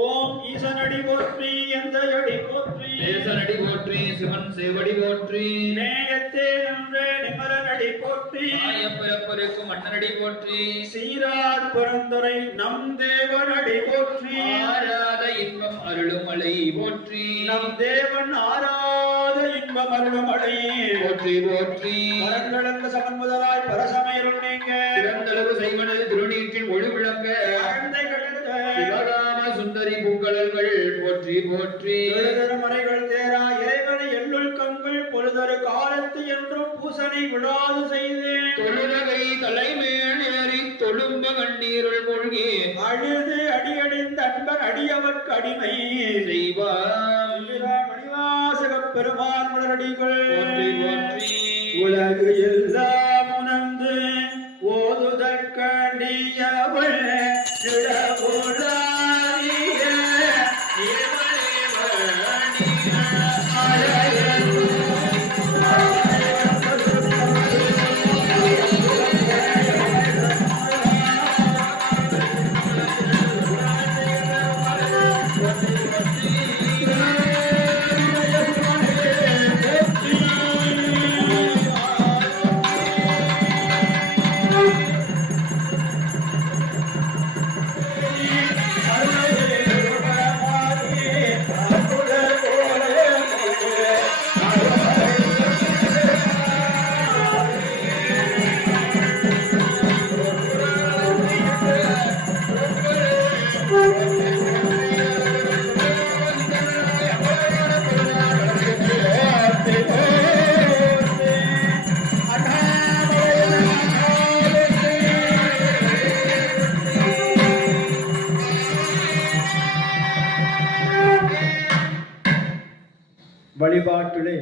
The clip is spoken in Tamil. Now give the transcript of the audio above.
ஓம் ஈசனடி போற்றி எந்தையடி போற்றி தேசனடி போற்றி சிவன் சேவடி போற்றி நேயத்தே நின்ற நிமலனடி போற்றி ஆயப்பிறப்பருக்கும் மன்னனடி போற்றி சீரார் பெருந்துரை நம் தேவனடி போற்றி ஆராத இன்பம் அருளுமலை போற்றி நம் தேவன் ஆராத இன்பம் அருளுமலை போற்றி போற்றி மரங்களந்த சமன் முதலாய் பரசமையருள் நீங்க சிறந்தளவு செய்வனது திருநீற்றின் ஒளி விளங்க சிவகாம சுந்தரி பூங்கலர்கள் போற்றி போற்றி மறைகள் தேரா இறைவனை எள்ளுள் கண்கள் பொழுதொரு காலத்து என்றும் பூசனை விடாது செய்து தொழுநகை தலைமேல் ஏறி தொழும்ப கண்ணீருள் மூழ்கி அழுது அடியடிந்த அன்பன் அடியவர்க்கு அடிமை செய்வாம் மணிவாசகப் பெருமான் மலரடிகள் போற்றி போற்றி உலகு எல்லாம் உணர்ந்து ஓதுதற்கண்டியவள் வழிபாட்டிலே